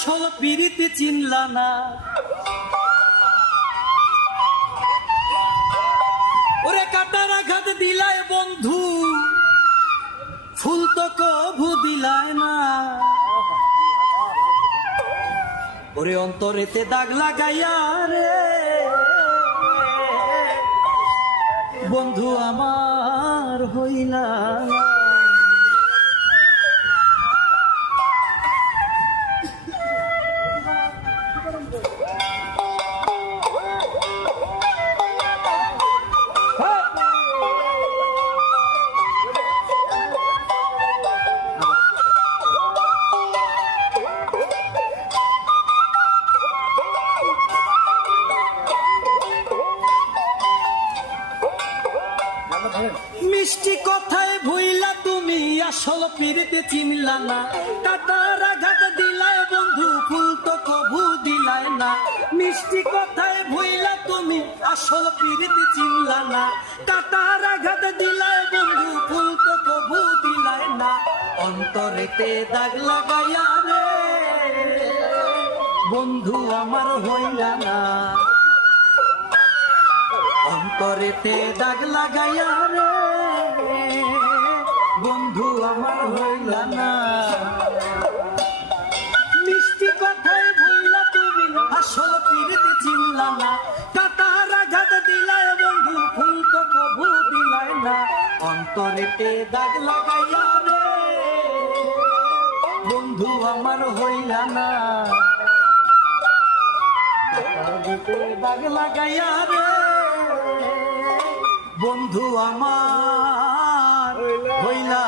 আসল পিরিতি চিনলা না। ওরে কাটার আঘাত দিলায় বন্ধু, ফুল তো কভু দিলায় না। ওরে অন্তরেতে দাগ লাগাইয়া রে বন্ধু আমার হইলা না। মিষ্টি কথায় ভুইলা তুমি আসল পিরিতে চিনলা না। কাটার আঘাত দিলায় বন্ধু, ফুল তো কভু দিলায় না। মিষ্টি কথায় ভুইলা তুমি আসল পিরিতে চিনলা না। কাটার আঘাত দিলায় বন্ধু, ফুল তো কভু দিলায় না। অন্তরেতে দাগ লাগাইয়া রে বন্ধু আমার হইলা না। অন্তরেতে দাগ লাগাইয়া রে বন্ধু আমার হইলা না। মিষ্টি কথায় ভুইলা তুমি আসল পিরিতি চিনলা না। কাটার আঘাত দিলায় বন্ধু, ফুল তো কভু দিলায় না। অন্তরেতে দাগ লাগাইয়া রে বন্ধু আমার হইলা না। দাগ লাগাইয়া রে বন্ধু আমার হইলা